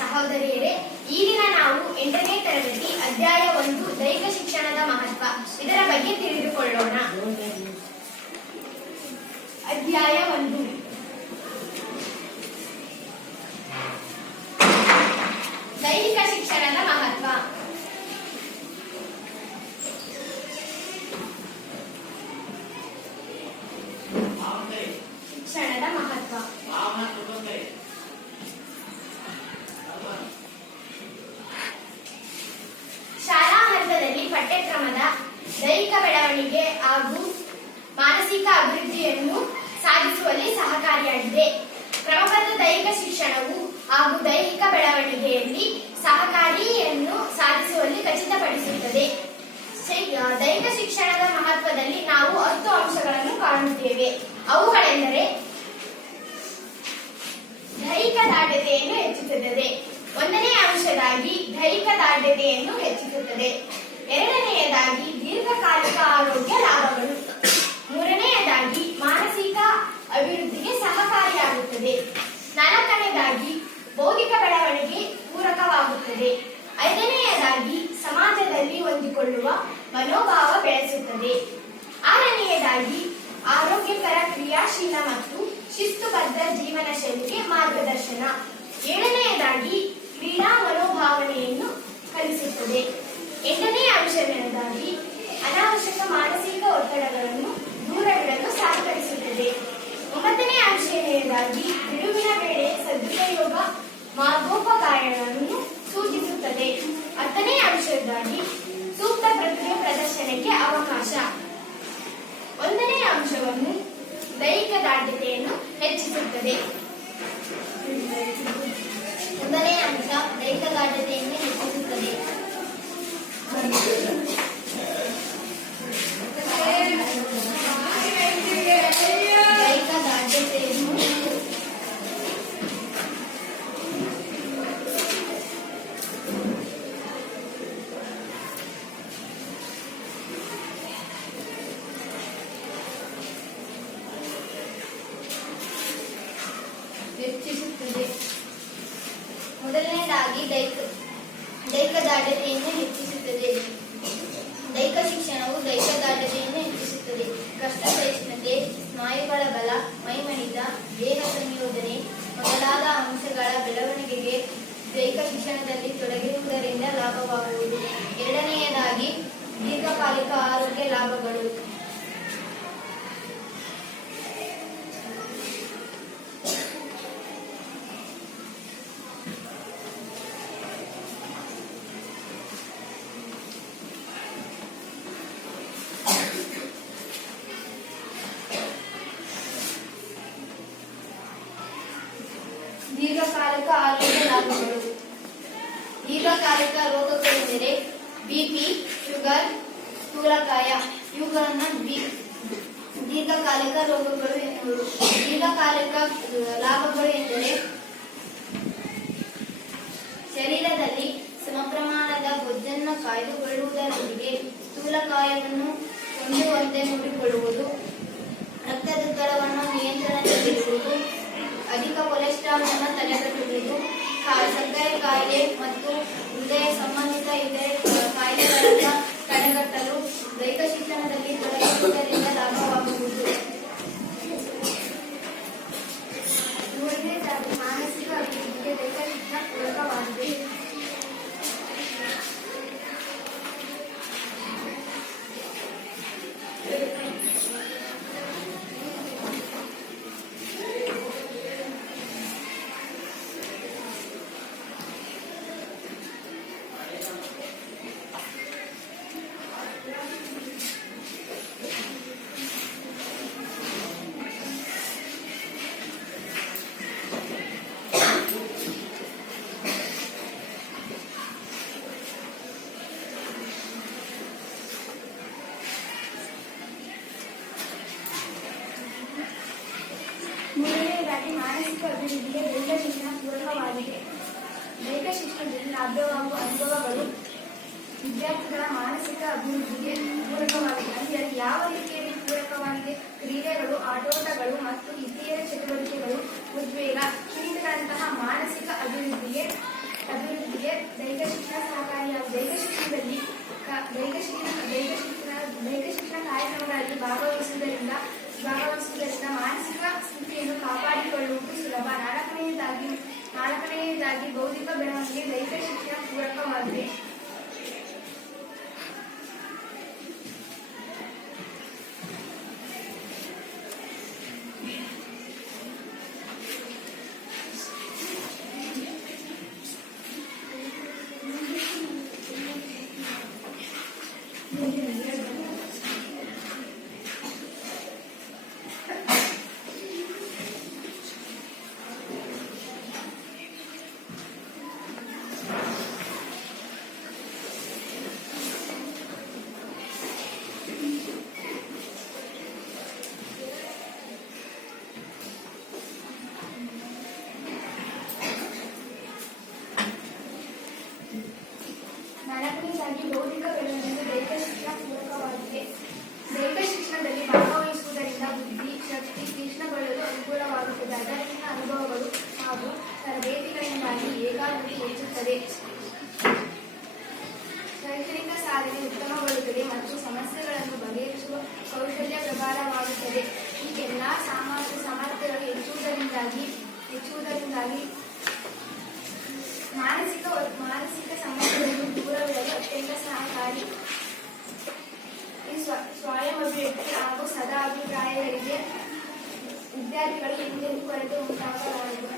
ಸಹೋದರಿಯರೇ, ಈ ದಿನ ನಾವು 8ನೇ ತರಗತಿ ಅಧ್ಯಾಯ 1 ದೈಹಿಕ ಶಿಕ್ಷಣದ ಮಹತ್ವ ಇದರ ಬಗ್ಗೆ ತಿಳಿದುಕೊಳ್ಳೋಣ. ಅಧ್ಯಾಯ 1 ದೈಹಿಕ ಶಿಕ್ಷಣದ ಮಹತ್ವ. ಶಿಕ್ಷಣದ ಮಹತ್ವ. ಶಾಲಾ ಹಂತದಲ್ಲಿ ಪಠ್ಯಕ್ರಮದ ದೈಹಿಕ ಬೆಳವಣಿಗೆ ಹಾಗೂ ಮಾನಸಿಕ ಅಭಿವೃದ್ಧಿಯನ್ನು ಸಾಧಿಸುವಲ್ಲಿ ಸಹಕಾರಿಯಾಗಿದೆ. ಕ್ರಮಬದ್ಧ ದೈಹಿಕ ಶಿಕ್ಷಣವು ಹಾಗೂ ದೈಹಿಕ ಬೆಳವಣಿಗೆಯಲ್ಲಿ ಸಹಕಾರಿಯನ್ನು ಸಾಧಿಸುವಲ್ಲಿ ಖಚಿತಪಡಿಸುತ್ತದೆ. ದೈಹಿಕ ಶಿಕ್ಷಣದ ಮಹತ್ವದಲ್ಲಿ ನಾವು 10 ಅಂಶಗಳನ್ನು ಕಾಣುತ್ತೇವೆ. ಅವುಗಳೆಂದರೆ ದೈಹಿಕ ದಾರ್ಢ್ಯತೆಯನ್ನು ಹೆಚ್ಚಿಸುತ್ತದೆ. 1ನೇ ಅಂಶದಾಗಿ ದೈಹಿಕ ದಾರ್ಢ್ಯತೆಯನ್ನು ಹೆಚ್ಚಿಸುತ್ತದೆ. 2ನೇಯದಾಗಿ ದೀರ್ಘಕಾಲಿಕ ಆರೋಗ್ಯ ಲಾಭಗಳು. 3ನೇಯದಾಗಿ ಮಾನಸಿಕ ಅಭಿವೃದ್ಧಿಗೆ ಸಹಕಾರಿಯಾಗುತ್ತದೆ. 4ನೇದಾಗಿ ಬೌದ್ಧಿಕ ಬೆಳವಣಿಗೆ ಪೂರಕವಾಗುತ್ತದೆ. 5ನೇಯದಾಗಿ ಸಮಾಜದಲ್ಲಿ ಹೊಂದಿಕೊಳ್ಳುವ ಮನೋಭಾವ ಬೆಳೆಸುತ್ತದೆ. 6ನೇಯದಾಗಿ ಆರೋಗ್ಯಕರ ಕ್ರಿಯಾಶೀಲ ಮತ್ತು ಶಿಸ್ತುಬದ್ಧ ಜೀವನ ಶೈಲಿಗೆ ಮಾರ್ಗದರ್ಶನ. 7ನೇಯದಾಗಿ ಕ್ರೀಡಾ ಮನೋಭಾವನೆಯನ್ನು ಕಲಿಸುತ್ತದೆ. 8ನೇ ಅಂಶವೇನದಾಗಿ ಅನಾವಶ್ಯಕ ಮಾನಸಿಕ ಒತ್ತಡಗಳನ್ನು ದೂರವಿಡಲು ಸಹಕರಿಸುತ್ತದೆ. 9ನೇ ಅಂಶವೇನದಾಗಿ ಬಿಡುವಿನ ವೇಳೆ ಸದುಪಯೋಗ ಮಾರ್ಗೋಪಕಾರಗಳನ್ನು ಸೂಚಿಸುತ್ತದೆ. 10ನೇ ಅಂಶದಾಗಿ ಸೂಕ್ತ ಪ್ರಕ್ರಿಯೆ ಪ್ರದರ್ಶನಕ್ಕೆ ಅವಕಾಶ. 1ನೇ ಅಂಶವನ್ನು ದೈಹಿಕ ದಾರ್ಢ್ಯತೆಯನ್ನು ಹೆಚ್ಚಿಸುತ್ತದೆ. 1ನೇ ಅಂಶ ದೈಹಿಕ ದಾರ್ಢ್ಯತೆಯನ್ನು ಹೆಚ್ಚಿಸುತ್ತದೆ. ದೈಹಿಕ ದಾರ್ಢ್ಯತೆಯನ್ನು ಹೆಚ್ಚಿಸುತ್ತದೆ. ಮೊದಲನೇದಾಗಿ ದೈಹಿಕ ದಾರ್ಢ್ಯತೆಯನ್ನು ಹೆಚ್ಚಿಸುತ್ತದೆ. ದೈಹಿಕ ಶಿಕ್ಷಣವು ದೈಹಿಕ ದಾರ್ಢ್ಯತೆಯನ್ನು ಹೆಚ್ಚಿಸುತ್ತದೆ. ಕಷ್ಟ ಸಹಿಷ್ಣುತೆ, ಸ್ನಾಯುಗಳ ಬಲ, ಮೈಮಣಿತ, ದೇಹ ಸಂಯೋಜನೆ ಮೊದಲಾದ ಅಂಶಗಳ ಬೆಳವಣಿಗೆಗೆ ದೈಹಿಕ ಶಿಕ್ಷಣದಲ್ಲಿ ತೊಡಗಿರುವುದರಿಂದ ಲಾಭವಾಗುವುದು. 2ನೇಯದಾಗಿ ದೀರ್ಘಕಾಲಿಕ ಆರೋಗ್ಯ ಲಾಭಗಳು. ದೀರ್ಘಕಾಲಿಕ ಆರೋಗ್ಯ ಲಾಭಗಳು. ದೀರ್ಘಕಾಲಿಕ ರೋಗಗಳೆಂದರೆ ಬಿಪಿ, ಶುಗರ್, ಸ್ಥೂಲಕಾಯ ಇವುಗಳನ್ನು ದೀರ್ಘಕಾಲಿಕ ರೋಗಗಳು ಎನ್ನುವರು. ದೀರ್ಘಕಾಲಿಕ ಲಾಭಗಳು ಎಂದರೆ ಶರೀರದಲ್ಲಿ ಸಮಪ್ರಮಾಣದ ಬೊಜ್ಜನ್ನು ಕಾಯ್ದುಕೊಳ್ಳುವುದರೊಂದಿಗೆ ಸ್ಥೂಲಕಾಯವನ್ನು ಹೊಂದುವಂತೆ ನೋಡಿಕೊಳ್ಳುವುದು, ರಕ್ತದೊತ್ತಡವನ್ನು ನಿಯಂತ್ರಣದಲ್ಲಿರುವುದು, ಅಧಿಕ ಕೊಲೆಸ್ಟ್ರಾಲ್ ಅನ್ನು ತಡೆಗಟ್ಟುವುದು, ಸಕ್ಕರೆ ಕಾಯಿಲೆ ಮತ್ತು ಹೃದಯ ಸಂಬಂಧಿತ ಇತರೆ ಕಾಯಿಲೆಗಳನ್ನು ತಡೆಗಟ್ಟಲು ದೈಹಿಕ ಶಿಕ್ಷಣದಲ್ಲಿ ತೊಡಗಿಸುವುದರಿಂದ ಲಾಭವಾಗುವುದು. 3ನೇದಾಗಿ ಮಾನಸಿಕ ಅಭಿವೃದ್ಧಿಗೆ ದೈಹಿಕ ಶಿಕ್ಷಣ ಪೂರಕವಾಗಿದೆ. ಮಾನಸಿಕ ಅಭಿವೃದ್ಧಿಗೆ ದೈಹಿಕ ಶಿಕ್ಷಣ ಪೂರಕವಾಗಿದೆ. ದೈಹಿಕ ಶಿಕ್ಷಣದಲ್ಲಿ ಲಭ್ಯವಾಗುವ ಅನುಭವಗಳು ವಿದ್ಯಾರ್ಥಿಗಳ ಮಾನಸಿಕ ಅಭಿವೃದ್ಧಿಗೆ ಪೂರಕವಾಗಿದೆ. ಅಂದರೆ ಯಾವ ರೀತಿಯಲ್ಲಿ ಪೂರಕವಾಗಿದೆ? ಕ್ರೀಡೆಗಳು, ಆಟೋಟಗಳು ಮತ್ತು ಇತರ ಚಟುವಟಿಕೆಗಳು, ಉದ್ವೇಗ, ಚಿಂತೆಗಳಂತಹ ಮಾನಸಿಕ ಅಭಿವೃದ್ಧಿಗೆ ಎರಡನೆಯದಾಗಿ ಬೌದ್ಧಿಕ ಬೆಳವಣಿಗೆ ದೈಹಿಕ ಶಿಕ್ಷಣ ಪೂರಕವಾಗಿದೆ. ನಾಲ್ಕನೇದಾಗಿ ಬೌದ್ಧಿಕ ಬೆಳವಣಿಗೆ ದೈಹಿಕ ಶಿಕ್ಷಣ ಪೂರಕವಾಗಿದೆ. ದೈಹಿಕ ಶಿಕ್ಷಣದಲ್ಲಿ ಭಾಗವಹಿಸುವುದರಿಂದ ಬುದ್ಧಿ ಶಕ್ತಿ ತೀಕ್ಷ್ಣಗೊಳ್ಳಲು ಅನುಕೂಲವಾಗುತ್ತದೆ. ಅದರಿಂದ ಅನುಭವಗಳು ಹಾಗೂ ತರಬೇತಿಗಳಿಂದಾಗಿ ಏಕಾಗ್ರತೆ ಹೆಚ್ಚುತ್ತದೆ. ಶೈಕ್ಷಣಿಕ ಸಾಧನೆ ಉತ್ತಮಗೊಳ್ಳುತ್ತದೆ ಮತ್ತು ಸಮಸ್ಯೆಗಳನ್ನು ಬಗೆಹರಿಸುವ ಕೌಶಲ್ಯ ಪ್ರಬಲವಾಗುತ್ತದೆ. ಈ ಎಲ್ಲ ಸಾಮರ್ಥ್ಯಗಳು ಹೆಚ್ಚುವುದರಿಂದಾಗಿ ಮಾನಸಿಕ ಸಮಸ್ಯೆಗಳನ್ನು ದೂರವಿಡಲು ಅತ್ಯಂತ ಸಹಕಾರಿ. ಈ ಸ್ವಯಂ ಅಭಿವ್ಯಕ್ತಿ ಹಾಗೂ ಸದಾ ಅಭಿಪ್ರಾಯಗಳಿಗೆ ವಿದ್ಯಾರ್ಥಿಗಳು ಎಂದೆಂದೂ ಕೊರತೆ ಉಂಟಾಗಬಾರದು.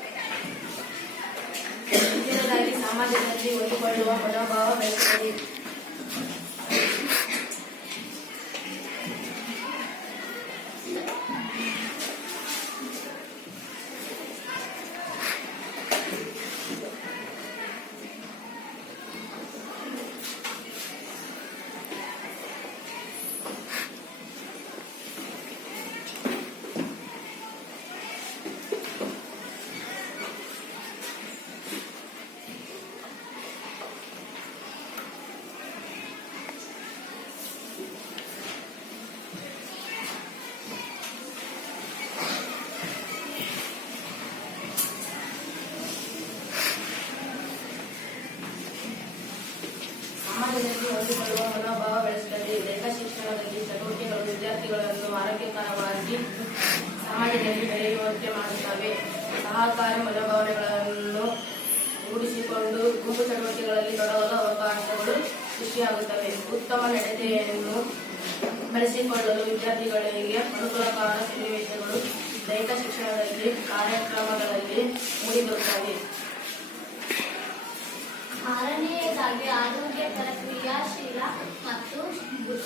ಮುಂದಿನದಾಗಿ ಸಮಾಜದಲ್ಲಿ ಹೊಂದಿಕೊಳ್ಳುವ ಮನೋಭಾವ ಬೆಳೆಸುತ್ತದೆ. ಸಮಾಜದಲ್ಲಿ ಹೊಂದಿಕೊಳ್ಳುವ ಮನೋಭಾವ ಬೆಳೆಸುತ್ತದೆ. ದೈಹಿಕ ಶಿಕ್ಷಣದಲ್ಲಿ ಚಟುವಟಿಕೆಗಳು ವಿದ್ಯಾರ್ಥಿಗಳನ್ನು ಆರೋಗ್ಯಕರವಾಗಿ ಸಮಾಜದಲ್ಲಿ ಬೆಳೆಯುವಂತೆ ಮಾಡುತ್ತವೆ. ಸಹಕಾರಿ ಮನೋಭಾವನೆಗಳನ್ನು ರೂಢಿಸಿಕೊಂಡು ಗುಂಪು ಚಟುವಟಿಕೆಗಳಲ್ಲಿ ತೊಡಗಲು ಅವಕಾಶಗಳು ಸೃಷ್ಟಿಯಾಗುತ್ತವೆ. ಉತ್ತಮ ನಡತೆಯನ್ನು ಬೆಳೆಸಿಕೊಳ್ಳಲು ವಿದ್ಯಾರ್ಥಿಗಳಿಗೆ ಅನುಕೂಲಕರ ಸನ್ನಿವೇಶಗಳು ದೈಹಿಕ ಶಿಕ್ಷಣದಲ್ಲಿ ಕಾರ್ಯಕ್ರಮಗಳಲ್ಲಿ ಮೂಡಿಬರುತ್ತವೆ. ಆರನೆಯದಾಗಿ ಆರೋಗ್ಯಕರ ಕ್ರಿಯಾಶೀಲ ಮತ್ತು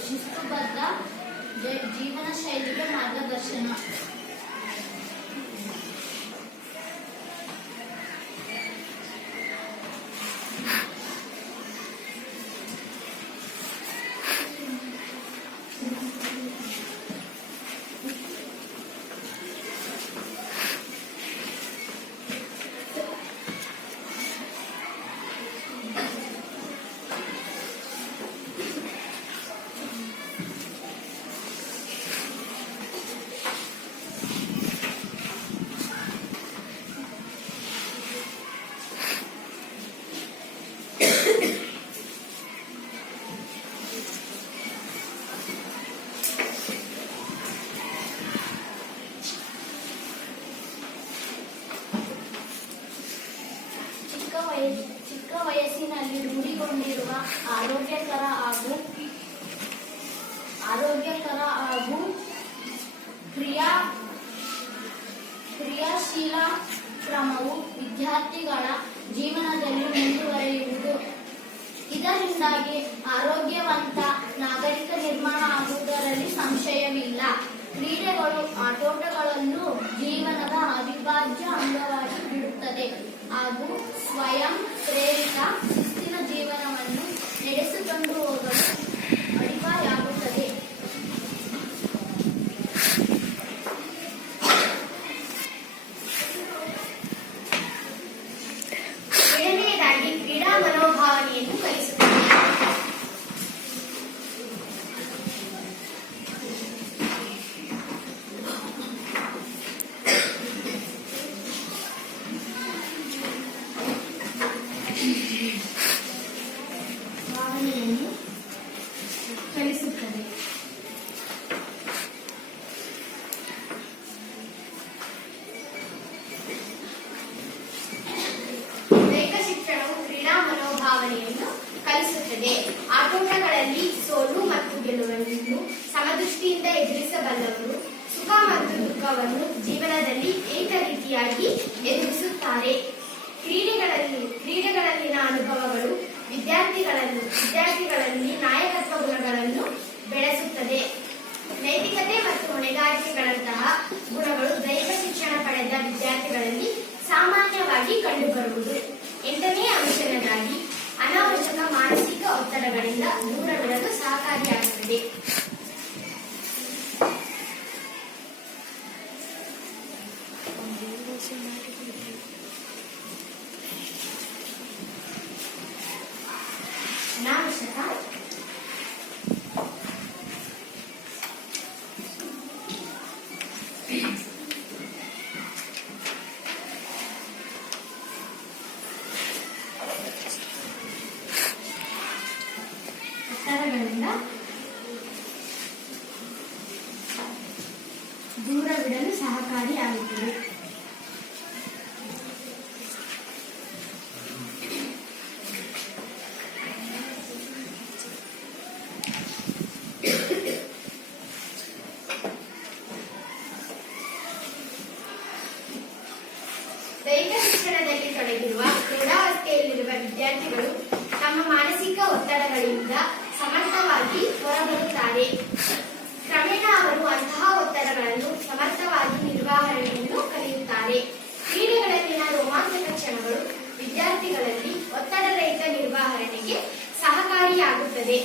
ಶಿಸ್ತುಬದ್ಧ ಜೀವನ ಶೈಲಿಗೆ ಮಾರ್ಗದರ್ಶನ. ಚಿಕ್ಕ ವಯಸ್ಸಿನಲ್ಲಿ ರೂಢಿಗೊಂಡಿರುವ ಆರೋಗ್ಯಕರ ಹಾಗೂ ಕ್ರಿಯಾಶೀಲ ಕ್ರಮವು ವಿದ್ಯಾರ್ಥಿಗಳ ಜೀವನದಲ್ಲಿ ಮುಂದುವರಿಯುವುದು. ಇದರಿಂದಾಗಿ ಆರೋಗ್ಯವಂತ ನಾಗರಿಕ ನಿರ್ಮಾಣ ಆಗುವುದರಲ್ಲಿ ಸಂಶಯವಿಲ್ಲ. ಕ್ರೀಡೆಗಳು ಆಟೋಟಗಳಲ್ಲೂ ಜೀವನದ ಅವಿಭಾಜ್ಯ ಅಂಗವಾಗಿ ಬಿಡುತ್ತದೆ ಹಾಗೂ ಸ್ವಯಂ ಪ್ರೇರಿತ ಶಿಸ್ತಿನ ಜೀವನವನ್ನು ನಡೆಸಿಕೊಂಡು ಹೋಗಲು ಅಡಿಪಾಯವಾಗುತ್ತದೆ. ಎರಡನೆಯದಾಗಿ ಕ್ರೀಡಾ ಮನೋಭಾವನೆಯನ್ನು ಕಲಿಸುತ್ತದೆ. ಸಹಾಯವಾಗುತ್ತದೆ. ಆಟೋಟಗಳಲ್ಲಿ ಸೋಲು ಮತ್ತು ಗೆಲುವನ್ನು ಸಮದೃಷ್ಟಿಯಿಂದ ಎದುರಿಸಬಲ್ಲವರು ಸುಖ ಮತ್ತು ದುಃಖವನ್ನು ಜೀವನದಲ್ಲಿ ಏಕರೀತಿಯಾಗಿ ಎದುರಿಸುತ್ತಾರೆ. ಕ್ರೀಡೆಗಳಲ್ಲಿನ ಅನುಭವಗಳು ವಿದ್ಯಾರ್ಥಿಗಳಲ್ಲಿ ನಾಯಕತ್ವ ಗುಣಗಳನ್ನು ಬೆಳೆಸುತ್ತದೆ. ನೈತಿಕತೆ ಮತ್ತು ಹೊಣೆಗಾರಿಕೆಗಳಂತಹ ಗುಣಗಳು ದೈಹಿಕ ಶಿಕ್ಷಣ ಪಡೆದ ವಿದ್ಯಾರ್ಥಿಗಳಲ್ಲಿ ಸಾಮಾನ್ಯವಾಗಿ ಕಂಡುಬರುವುದು. 8ನೇ ಅಂಶನದಾಗಿ ಅನಾವಶ್ಯಕ ಮಾನಸಿಕ ಒತ್ತಡಗಳಿಂದ ದೂರವಿರಲು ಸಹಕಾರಿಯಾಗುತ್ತದೆ. ಅನಾವಶ್ಯಕ ಒತ್ತಡಗಳಿಂದ ದೂರವಿಡಲು ಸಹಕಾರಿಯಾಗುತ್ತದೆ. ದೈಹಿಕ ಶಿಕ್ಷಣದಲ್ಲಿ ತೊಡಗಿರುವ ಪ್ರೌಢಾವಸ್ಥೆಯಲ್ಲಿರುವ ವಿದ್ಯಾರ್ಥಿಗಳು ತಮ್ಮ ಮಾನಸಿಕ ಒತ್ತಡಗಳಿಂದ ಸಮರ್ಥವಾಗಿ ಹೊರಬರುತ್ತಾರೆ. ಕ್ರಮೇಣ ಅವರು ಅಂತಹ ಒತ್ತಡಗಳನ್ನು ಸಮರ್ಥವಾಗಿ ನಿರ್ವಹಣೆಯನ್ನು ಕಲಿಯುತ್ತಾರೆ. ಕ್ರೀಡೆಗಳಲ್ಲಿನ ರೋಮಾಂಚಕ ಕ್ಷಣಗಳು ವಿದ್ಯಾರ್ಥಿಗಳಲ್ಲಿ ಒತ್ತಡರಹಿತ ನಿರ್ವಹಣೆಗೆ ಸಹಕಾರಿಯಾಗುತ್ತದೆ.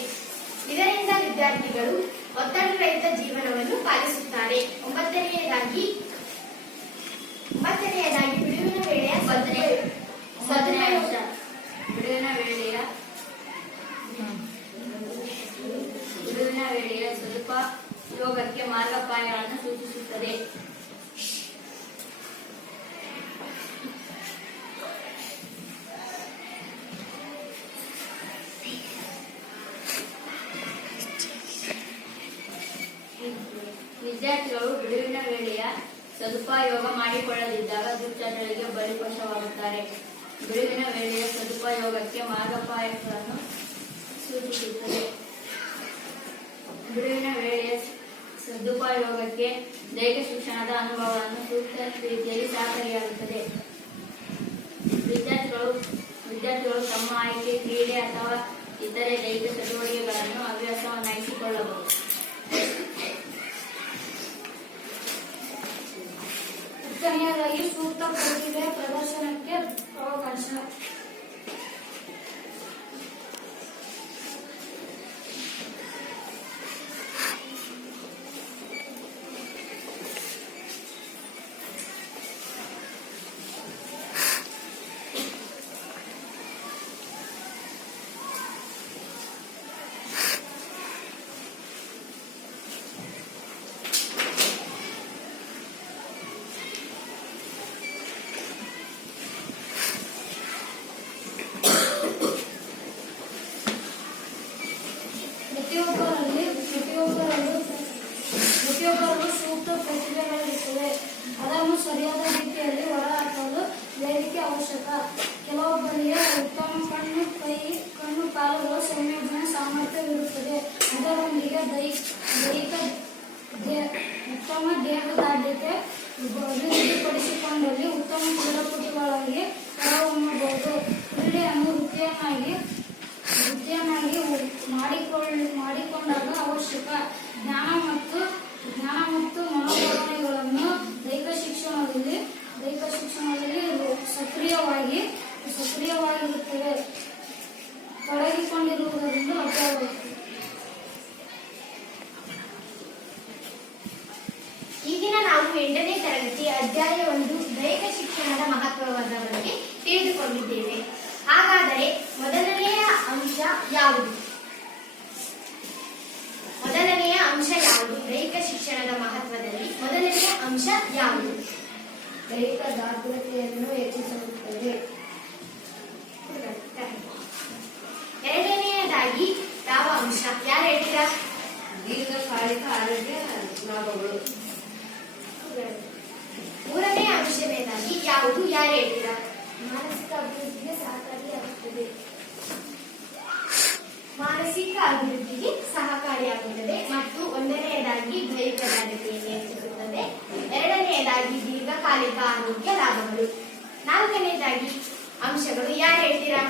ಇದರಿಂದ ವಿದ್ಯಾರ್ಥಿಗಳು ಒತ್ತಡರಹಿತ ಜೀವನವನ್ನು ಪಾಲಿಸುತ್ತಾರೆ. ಒಂಬತ್ತನೆಯದಾಗಿ ಬಿಡುವಿನ ವೇಳೆಯ ಸದುಪಯೋಗಕ್ಕೆ ಮಾರ್ಗೋಪಾಯಗಳನ್ನು ಸೂಚಿಸುತ್ತದೆ. ವಿದ್ಯಾರ್ಥಿಗಳು ಬಿಡುವಿನ ವೇಳೆಯ ಸದುಪಯೋಗ ಮಾಡಿಕೊಳ್ಳದಿದ್ದಾಗ ದುಶ್ಚಟಗಳಿಗೆ ಬಲಿಪಶವಾಗುತ್ತಾರೆ. ಬಿಡುವಿನ ವೇಳೆಯ ಸದುಪಯೋಗಕ್ಕೆ ಮಾರ್ಗೋಪಾಯಗಳನ್ನು ಸೂಚಿಸುತ್ತದೆ. ಬಿಡುವಿನ ವೇಳೆಯ ಸದುಪಯೋಗಕ್ಕೆ ದೈಹಿಕ ಶಿಕ್ಷಣದ ಅನುಭವಗಳನ್ನು ಸೂಕ್ತ ರೀತಿಯಲ್ಲಿ ಸಹಕಾರಿಯಾಗುತ್ತದೆ. ವಿದ್ಯಾರ್ಥಿಗಳು ತಮ್ಮ ಆಯ್ಕೆ ಕ್ರೀಡೆ ಅಥವಾ ಇತರೆ ದೈಹಿಕ ಚಟುವಟಿಕೆಗಳನ್ನು ಹವ್ಯಾಸವನ್ನಾಗಿಸಿಕೊಳ್ಳಬಹುದು. ಕೊನೆಯದಾಗಿ ಸೂಕ್ತ ಪ್ರತಿಭೆ ಪ್ರದರ್ಶನಕ್ಕೆ ಅವಕಾಶ. ಪ್ರತಿಯೊಬ್ಬರಲ್ಲೂ ಸೂಕ್ತ ಪ್ರತಿಭೆಗಳಿರುತ್ತವೆ. ಅದನ್ನು ಸರಿಯಾದ ರೀತಿಯಲ್ಲಿ ಹೊರಹಾಕಲು ವೇದಿಕೆ ಅವಶ್ಯಕ. ಕೆಲವೊಬ್ಬರಿಗೆ ಉತ್ತಮ ಕಣ್ಣು ಕಾಲುಗಳ ಸಂಯೋಜನೆ ಸಾಮರ್ಥ್ಯವಿರುತ್ತದೆ. ಅದರೊಂದಿಗೆ ಉತ್ತಮ ದೇಹದಾಢ್ಯತೆ ಅಭಿವೃದ್ಧಿಪಡಿಸಿಕೊಂಡಲ್ಲಿ ಉತ್ತಮ ಕ್ರೀಡಾಪಟುಗಳಾಗಿ ಹೊರಹೊಮ್ಮಬಹುದು. ಕ್ರೀಡೆಯನ್ನು ವೃತ್ತಿಯನ್ನಾಗಿ ಮಾಡಿಕೊಂಡಾಗ ಅವಶ್ಯಕ ಜ್ಞಾನ ಮತ್ತು ಮನೋಭಾವನೆಗಳನ್ನು ದೈಹಿಕ ಶಿಕ್ಷಣದಲ್ಲಿ ಸಕ್ರಿಯವಾಗಿರುತ್ತವೆ ತೊಡಗಿಕೊಂಡಿರುವುದರಿಂದ ಅರ್ಥವಾಗುತ್ತದೆ. ಈಗಿನ ನಾವು 8ನೇ ತರಗತಿ ಅಧ್ಯಾಯ 1 ದೈಹಿಕ ಶಿಕ್ಷಣದ ಮಹತ್ವದ ಬಗ್ಗೆ ತಿಳಿದುಕೊಂಡಿದ್ದೇವೆ. ಹಾಗಾದರೆ ಮೊದಲನೆಯ ಅಂಶ ಯಾವುದು? ದೈಹಿಕ ಶಿಕ್ಷಣದ ಮಹತ್ವದಲ್ಲಿ ಮೊದಲನೆಯ ಅಂಶ ಯಾವುದು? ದೈಹಿಕ ದಾರ್ಢ್ಯತೆಯನ್ನು ಹೆಚ್ಚಿಸುತ್ತದೆ. ಎರಡನೆಯದಾಗಿ ಯಾವ ಅಂಶ? ಯಾರು ಹೇಳಿದ? ದೀರ್ಘಕಾಲಿಕ ಆರೋಗ್ಯ ಲಾಭಗಳು. ಮೂರನೇ ಅಂಶವೇನಾಗಿ ಯಾವುದು? ಯಾರು ಹೇಳಿದ? ಮಾನಸಿಕ ಅಭಿವೃದ್ಧಿಗೆ ಸಹಕಾರಿಯಾಗುತ್ತದೆ. ಮಾನಸಿಕ ಅಭಿವೃದ್ಧಿಗೆ ಸಹಕಾರಿಯಾಗುತ್ತದೆ ಮತ್ತು ಒಂದನೆಯದಾಗಿ ದೈಹಿಕ ದಾರ್ಢ್ಯತೆಯನ್ನು ಹೆಚ್ಚಿಸುತ್ತದೆ. ಎರಡನೆಯದಾಗಿ ದೀರ್ಘಕಾಲಿಕ ಆರೋಗ್ಯ ಲಾಭಗಳು. ನಾಲ್ಕನೆಯದಾಗಿ ಅಂಶಗಳು. ಯಾರು ಹೇಳ್ತೀರಾ?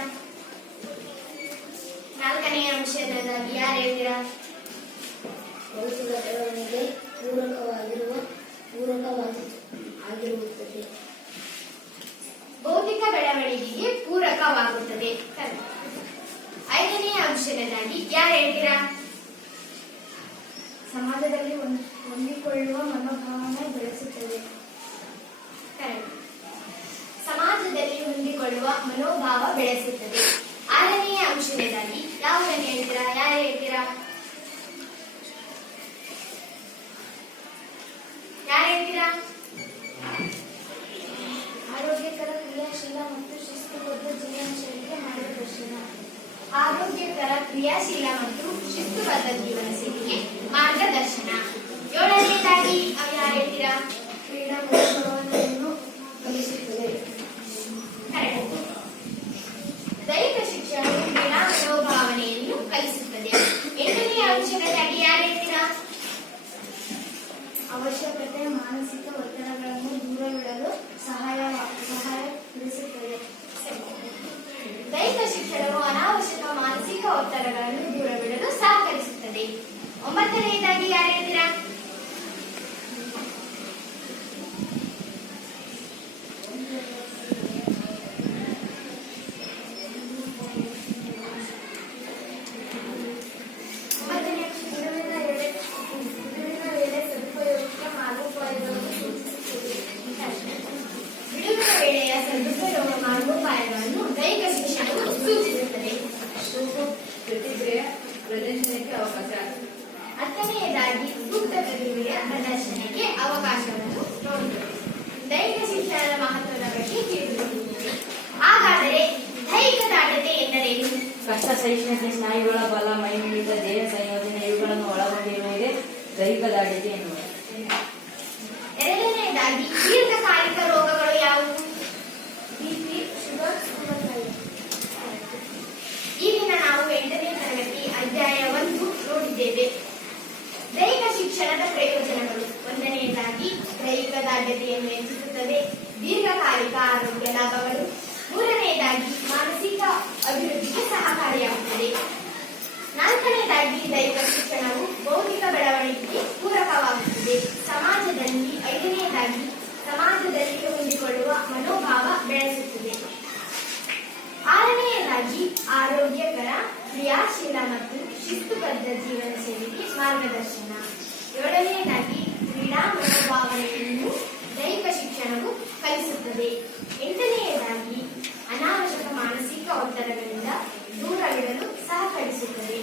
ನಾಲ್ಕನೆಯ ಅಂಶದಾಗಿ ಯಾರು ಹೇಳ್ತೀರಾ? ಭೌತಿಕ ಬೆಳವಣಿಗೆ ಆಗಿರುತ್ತದೆ. ಭೌತಿಕ ಬೆಳವಣಿಗೆಗೆ ಪೂರಕವಾಗುತ್ತದೆ. ಐದನೆಯ ಅಂಶದಾಗಿ ಯಾರು ಹೇಳ್ತೀರಾ? ಸಮಾಜದಲ್ಲಿ ಹೊಂದಿಕೊಳ್ಳುವ ಮನೋಭಾವನೆ ಬೆಳೆಸುತ್ತದೆ. ಸಮಾಜದಲ್ಲಿ ಹೊಂದಿಕೊಳ್ಳುವ ಮನೋಭಾವ ಬೆಳೆಸುತ್ತದೆ. ಆರನೆಯ ಅಂಶದಾಗಿ ಯಾವುದನ್ನು ಹೇಳ್ತೀರಾ? ಯಾರು ಹೇಳ್ತೀರಾ? ಯಾರು ಹೇಳ್ತೀರಾ? ಆರೋಗ್ಯಕರ ಕ್ರಿಯಾಶೀಲ ಮತ್ತು ಶಿಸ್ತುಬದ್ಧ ಜೀವನ ಶೈಲಿಗೆ ಮಾರ್ಗದರ್ಶನ. ಆರೋಗ್ಯಕರ ಕ್ರಿಯಾಶೀಲ ಮತ್ತು ಶಿಸ್ತುಬದ್ಧ ಜೀವನ ಶೈಲಿಗೆ ಮಾರ್ಗದರ್ಶನ. ಏಳನೆಯದಾಗಿ ಯಾರು ಹೇಳ್ತೀರಾ? ಕ್ರೀಡಾ ಮನೋಭಾವನೆಯನ್ನು ಕಲಿಸುತ್ತದೆ. ದೈಹಿಕ ಶಿಕ್ಷಣವು ಕ್ರೀಡಾ ಮನೋಭಾವನೆಯನ್ನು ಕಲಿಸುತ್ತದೆ. ಎಂಟನೆಯ ಅಂಶದಾಗಿ ಯಾರು ಹೇಳ್ತೀರಾ? ಅವಶ್ಯಕತೆ ಮಾನಸಿಕ ಒತ್ತಡಗಳನ್ನು ದೂರವಿಡಲು ಸಹಾಯಗೊಳಿಸುತ್ತದೆ. ದೈಹಿಕ ಶಿಕ್ಷಣವು ಅನಾವಶ್ಯಕ ಮಾನಸಿಕ ಒತ್ತಡಗಳನ್ನು ದೂರವಿಡಲು ಸಹಕರಿಸುತ್ತದೆ. ಒಂಬತ್ತನೆಯದಾಗಿ ಯಾರು ಹೇಳ್ತೀರಾ? ಬಿಡುವಿನ ವೇಳೆಯ ಸದುಪಯೋಗ ಮಾರ್ಗೋಪಾಯಗಳನ್ನು ದೈಹಿಕ ಶಿಕ್ಷಣವು ಸೂಚಿಸುತ್ತದೆ. ಪ್ರತಿಭೆಯ ಪ್ರದರ್ಶನಕ್ಕೆ ಅವಕಾಶ. ಹತ್ತನೆಯದಾಗಿ ಸೂಕ್ತ ಪ್ರತಿಭೆಯ ಪ್ರದರ್ಶನಕ್ಕೆ ಅವಕಾಶವನ್ನು ನೋಡುತ್ತದೆ. ದೈಹಿಕ ಶಿಕ್ಷಣದ ಮಹತ್ವದ ಬಗ್ಗೆ ತಿಳಿದುಕೊಂಡಿದ್ದೇವೆ. ಹಾಗಾದರೆ ದೈಹಿಕ ದಾರ್ಢ್ಯತೆ ಎಂದರೇನು? ಕಷ್ಟ ಸಹಿಷ್ಣುತೆ, ಸ್ನಾಯುಗಳ ಬಲ, ಮೈಮಿಡಿತ, ದೇಹ ಸಂಯೋಜನೆ ಇವುಗಳನ್ನು ಒಳಗೊಂಡಿರುವುದೇ ದೈಹಿಕ ದಾರ್ಢ್ಯತೆ ಎನ್ನುವುದು. ಎರಡನೆಯದಾಗಿ ದೀರ್ಘಕಾಲಿಕ ರೋಗಗಳು ಯಾವುವು? ಬಿಪಿ, ಶುಗರ್, ಸ್ಥೂಲಕಾಯ. ಈ ದಿನ ನಾವು 8ನೇ ತರಗತಿ ಅಧ್ಯಾಯ 1 ನೋಡಿದ್ದೇವೆ. ದೈಹಿಕ ಶಿಕ್ಷಣದ ಪ್ರಯೋಜನಗಳು. ಒಂದನೆಯದಾಗಿ ದೈಹಿಕ ದಾರ್ಢ್ಯತೆಯನ್ನು ಹೆಚ್ಚಿಸುತ್ತದೆ. ದೀರ್ಘಕಾಲಿಕ ಆರೋಗ್ಯ ಲಾಭಗಳು. ಮೂರನೆಯದಾಗಿ ಮಾನಸಿಕ ಅಭಿವೃದ್ಧಿಗೆ ಸಹಕಾರಿಯಾಗುತ್ತದೆ. ನಾಲ್ಕನೆಯದಾಗಿ ದೈಹಿಕ ಶಿಕ್ಷಣವು ಭೌತಿಕ ಬೆಳವಣಿಗೆಗೆ ಪೂರಕವಾಗುತ್ತದೆ. ಐದನೆಯದಾಗಿ ಸಮಾಜದಲ್ಲಿ ಹೊಂದಿಕೊಳ್ಳುವ ಮನೋಭಾವ ಬೆಳೆಸುತ್ತದೆ. ಆರನೆಯದಾಗಿ ಆರೋಗ್ಯಕರ ಕ್ರಿಯಾಶೀಲ ಮತ್ತು ಶಿಸ್ತುಬದ್ಧ ಜೀವನ ಶೈಲಿಗೆ ಮಾರ್ಗದರ್ಶನ. ಏಳನೆಯದಾಗಿ ಕ್ರೀಡಾ ಮನೋಭಾವನೆಯನ್ನು ದೈಹಿಕ ಶಿಕ್ಷಣವು ಕಲಿಸುತ್ತದೆ. ಎಂಟನೆಯದಾಗಿ ಅನಾವಶ್ಯಕ ಮಾನಸಿಕ ಒತ್ತಡಗಳಿಂದ ದೂರವಿಡಲು ಸಹಕರಿಸುತ್ತದೆ.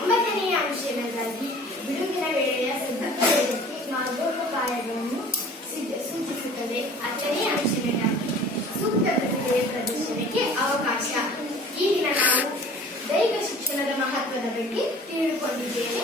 ಒಂಬತ್ತನೆಯ ಅಂಶದಲ್ಲಿ ಬಿಡುವಿನ ವೇಳೆಯ ಸದುಪಯೋಗಕ್ಕೆ ಮಾರ್ಗೋಪಾಯಗಳನ್ನು ಸೂಚಿಸುತ್ತದೆ. ಹತ್ತನೆಯ ಅಂಶದಲ್ಲಿ ಸೂಕ್ತ ಪ್ರತಿಭೆಯ ಪ್ರದರ್ಶನಕ್ಕೆ ಅವಕಾಶ. ಈ ದಿನ ನಾವು ದೈಹಿಕ ಶಿಕ್ಷಣದ ಮಹತ್ವದ ಬಗ್ಗೆ ತಿಳಿದುಕೊಂಡಿದ್ದೇವೆ.